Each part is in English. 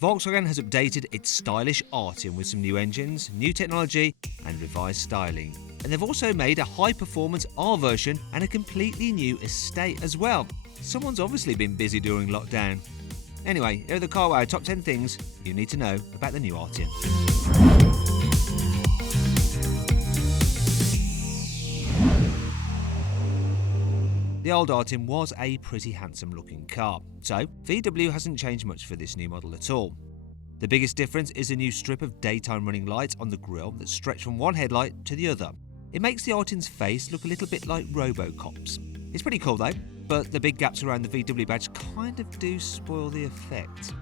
Volkswagen has updated its stylish Arteon with some new engines, new technology and revised styling. And they've also made a high-performance R version and a completely new estate as well. Someone's obviously been busy during lockdown. Anyway, here are the CarWow top 10 things you need to know about the new Arteon. The old Arteon was a pretty handsome looking car, so VW hasn't changed much for this new model at all. The biggest difference is a new strip of daytime running lights on the grille that stretch from one headlight to the other. It makes the Arteon's face look a little bit like Robocop's. It's pretty cool though, but the big gaps around the VW badge kind of do spoil the effect.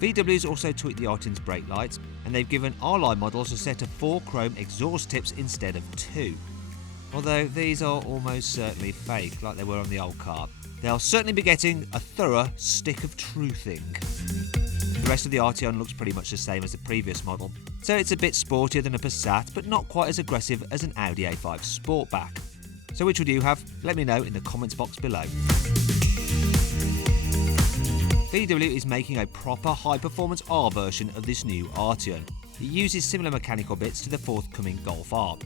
VW's also tweaked the Arteon's brake lights, and they've given R-Line models a set of 4 chrome exhaust tips instead of 2. Although these are almost certainly fake, like they were on the old car. They'll certainly be getting a thorough stick of truthing. The rest of the Arteon looks pretty much the same as the previous model, so it's a bit sportier than a Passat, but not quite as aggressive as an Audi A5 Sportback. So which would you have? Let me know in the comments box below. VW is making a proper high-performance R version of this new Arteon. It uses similar mechanical bits to the forthcoming Golf R.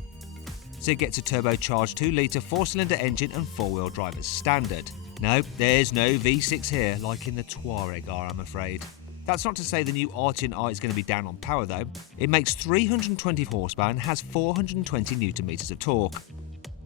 So it gets a turbocharged 2-litre 4-cylinder engine and 4-wheel drive as standard. No, there's no V6 here, like in the Touareg R, I'm afraid. That's not to say the new Arteon R is going to be down on power though. It makes 320 horsepower and has 420 Nm of torque.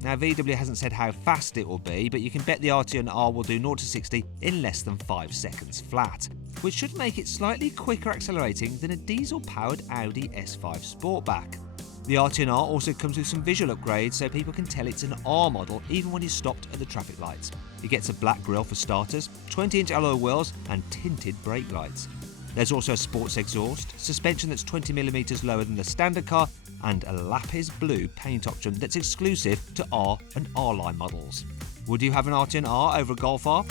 Now VW hasn't said how fast it will be, but you can bet the Arteon R will do 0 to 60 in less than 5 seconds flat, which should make it slightly quicker accelerating than a diesel-powered Audi S5 Sportback. The Arteon R also comes with some visual upgrades so people can tell it's an R model even when he's stopped at the traffic lights. It gets a black grille for starters, 20-inch alloy wheels and tinted brake lights. There's also a sports exhaust, suspension that's 20mm lower than the standard car, and a lapis blue paint option that's exclusive to R and R-Line models. Would you have an Arteon R over a Golf R?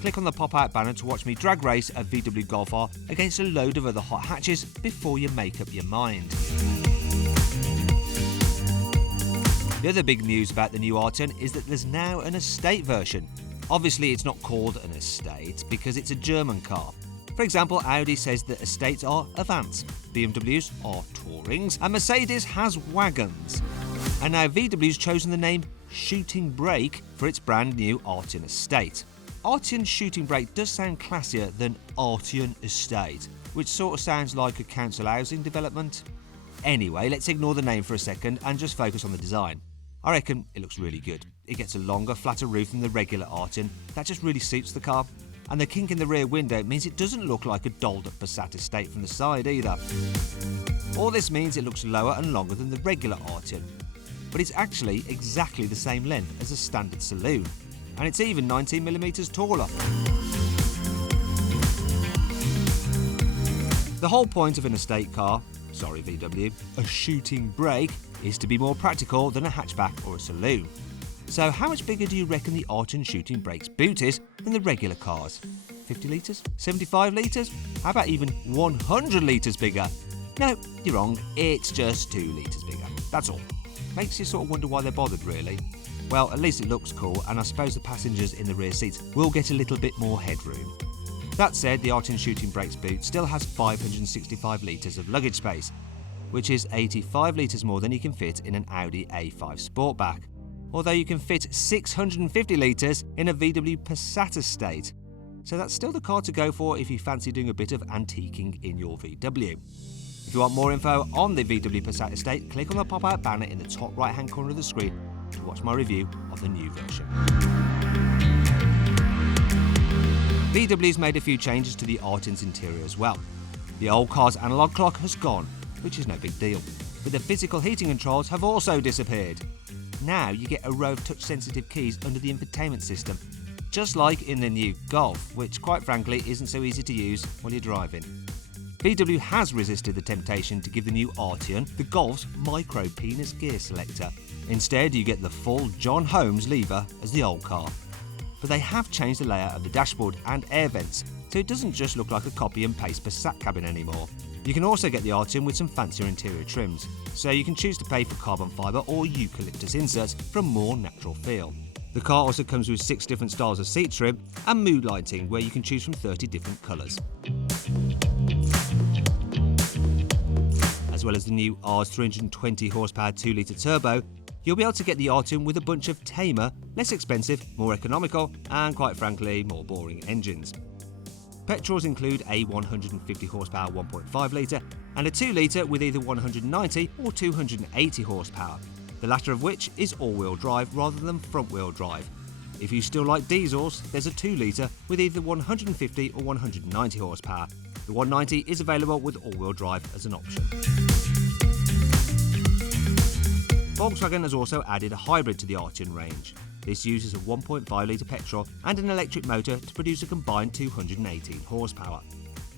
Click on the pop-out banner to watch me drag race a VW Golf R against a load of other hot hatches before you make up your mind. The other big news about the new Arteon is that there's now an estate version. Obviously it's not called an estate because it's a German car. For example, Audi says that estates are Avants, BMWs are Tourings, and Mercedes has wagons. And now VW's chosen the name Shooting Brake for its brand new Arteon estate. Arteon Shooting Brake does sound classier than Arteon Estate, which sort of sounds like a council housing development. Anyway, let's ignore the name for a second and just focus on the design. I reckon it looks really good. It gets a longer, flatter roof than the regular Arteon. That just really suits the car. And the kink in the rear window means it doesn't look like a dolled up Passat estate from the side either. All this means it looks lower and longer than the regular Arteon. But it's actually exactly the same length as a standard saloon. And it's even 19mm taller. The whole point of an estate car, sorry VW, a shooting brake, is to be more practical than a hatchback or a saloon. So how much bigger do you reckon the Arteon Shooting Brake's boot is than the regular cars? 50 litres? 75 litres? How about even 100 litres bigger? No, you're wrong, it's just 2 litres bigger, that's all. Makes you sort of wonder why they're bothered really. Well, at least it looks cool, and I suppose the passengers in the rear seats will get a little bit more headroom. That said, the Arteon Shooting Brake's boot still has 565 litres of luggage space, which is 85 litres more than you can fit in an Audi A5 Sportback. Although you can fit 650 litres in a VW Passat estate. So that's still the car to go for if you fancy doing a bit of antiquing in your VW. If you want more info on the VW Passat estate, click on the pop-out banner in the top right-hand corner of the screen to watch my review of the new version. VW's made a few changes to the Arteon's interior as well. The old car's analogue clock has gone, which is no big deal, but the physical heating controls have also disappeared. Now you get a row of touch-sensitive keys under the infotainment system, just like in the new Golf, which quite frankly isn't so easy to use while you're driving. VW has resisted the temptation to give the new Arteon the Golf's micro-penis gear selector. Instead, you get the full John Holmes lever as the old car. But they have changed the layout of the dashboard and air vents, so it doesn't just look like a copy and paste Passat cabin anymore. You can also get the Arteon with some fancier interior trims, so you can choose to pay for carbon fibre or eucalyptus inserts for a more natural feel. The car also comes with 6 different styles of seat trim and mood lighting, where you can choose from 30 different colours. well as the new R's 320 horsepower 2-litre turbo, you'll be able to get the Arteon with a bunch of tamer, less expensive, more economical, and quite frankly, more boring engines. Petrols include a 150 horsepower 1.5 litre and a 2 litre with either 190 or 280 horsepower, the latter of which is all-wheel drive rather than front-wheel drive. If you still like diesels, there's a 2 litre with either 150 or 190 horsepower. The 190 is available with all-wheel drive as an option. Volkswagen has also added a hybrid to the Arteon range. This uses a 1.5 litre petrol and an electric motor to produce a combined 218 horsepower.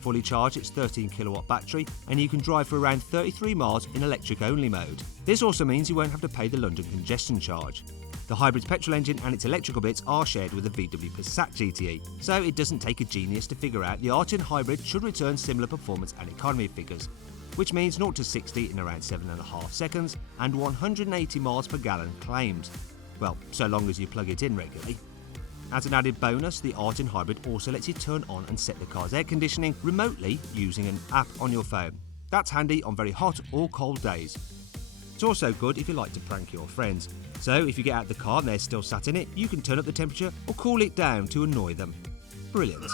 Fully charged, it's 13 kilowatt battery, and you can drive for around 33 miles in electric only mode. This also means you won't have to pay the London congestion charge. The hybrid's petrol engine and its electrical bits are shared with the VW Passat GTE, so it doesn't take a genius to figure out the Arteon hybrid should return similar performance and economy figures, which means 0 to 60 in around 7.5 seconds and 180 miles per gallon claimed. Well, so long as you plug it in regularly. As an added bonus, the Arteon hybrid also lets you turn on and set the car's air conditioning remotely using an app on your phone. That's handy on very hot or cold days. It's also good if you like to prank your friends. So if you get out of the car and they're still sat in it, you can turn up the temperature or cool it down to annoy them. Brilliant.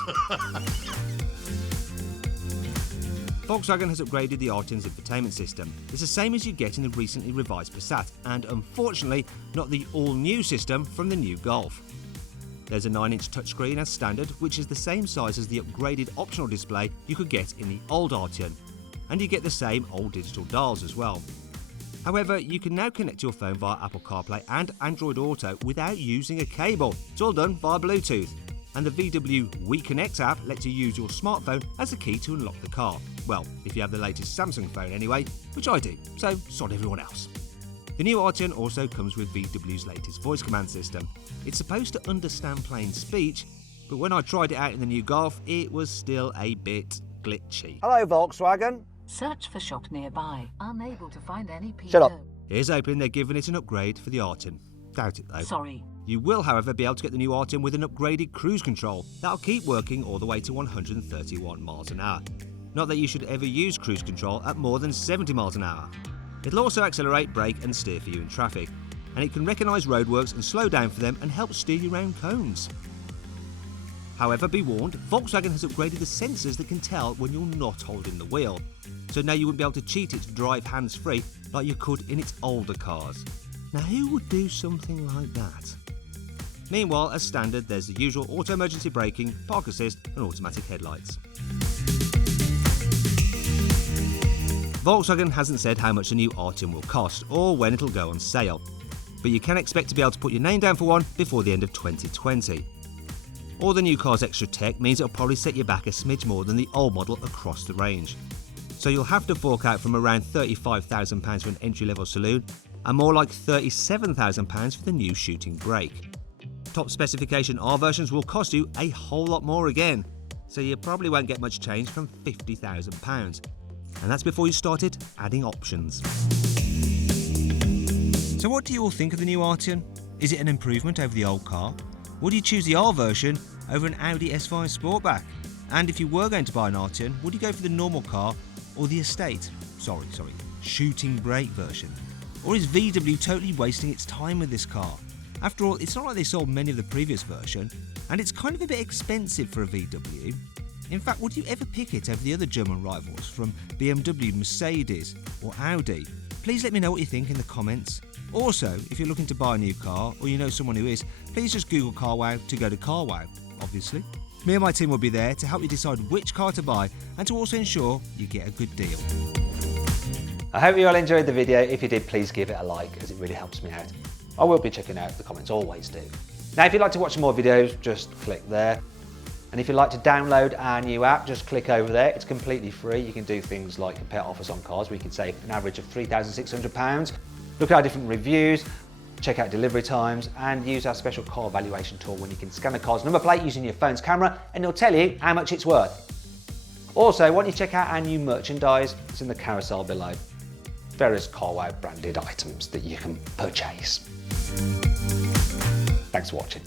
Volkswagen has upgraded the Arteon's infotainment system. It's the same as you get in the recently revised Passat, and unfortunately not the all-new system from the new Golf. There's a 9-inch touchscreen as standard, which is the same size as the upgraded optional display you could get in the old Arteon, and you get the same old digital dials as well. However, you can now connect your phone via Apple CarPlay and Android Auto without using a cable. It's all done via Bluetooth. And the VW WeConnect app lets you use your smartphone as a key to unlock the car. Well, if you have the latest Samsung phone anyway, which I do, so sod everyone else. The new Arteon also comes with VW's latest voice command system. It's supposed to understand plain speech, but when I tried it out in the new Golf, it was still a bit glitchy. Hello, Volkswagen. Search for shop nearby. Unable to find any P2. Shut up. Here's hoping they're giving it an upgrade for the Arteon. Doubt it though. Sorry. You will, however, be able to get the new Arteon with an upgraded cruise control. That'll keep working all the way to 131 miles an hour. Not that you should ever use cruise control at more than 70 miles an hour. It'll also accelerate, brake and steer for you in traffic. And it can recognise roadworks and slow down for them and help steer you around cones. However, be warned, Volkswagen has upgraded the sensors that can tell when you're not holding the wheel. So now you wouldn't be able to cheat it to drive hands-free like you could in its older cars. Now who would do something like that? Meanwhile, as standard, there's the usual auto emergency braking, park assist and automatic headlights. Volkswagen hasn't said how much the new Arteon will cost or when it'll go on sale, but you can expect to be able to put your name down for one before the end of 2020. All the new car's extra tech means it'll probably set you back a smidge more than the old model across the range. So you'll have to fork out from around £35,000 for an entry-level saloon and more like £37,000 for the new shooting brake. Top specification R versions will cost you a whole lot more again, so you probably won't get much change from £50,000. And that's before you started adding options. So what do you all think of the new Arteon? Is it an improvement over the old car? Would you choose the R version over an Audi S5 Sportback? And if you were going to buy an Arteon, would you go for the normal car or the estate? Shooting brake version? Or is VW totally wasting its time with this car? After all, it's not like they sold many of the previous version, and it's kind of a bit expensive for a VW. In fact, would you ever pick it over the other German rivals from BMW, Mercedes or Audi? Please let me know what you think in the comments. Also, if you're looking to buy a new car or you know someone who is, please just Google carwow to go to carwow, obviously. Me and my team will be there to help you decide which car to buy and to also ensure you get a good deal. I hope you all enjoyed the video. If you did, please give it a like as it really helps me out. I will be checking out the comments, always do. Now, if you'd like to watch some more videos, just click there. And if you'd like to download our new app, just click over there. It's completely free. You can do things like compare offers on cars. We can save an average of £3,600. Look at our different reviews, check out delivery times, and use our special car valuation tool when you can scan a car's number plate using your phone's camera and it'll tell you how much it's worth. Also, why don't you check out our new merchandise? It's in the carousel below. Various carwow branded items that you can purchase. Thanks for watching.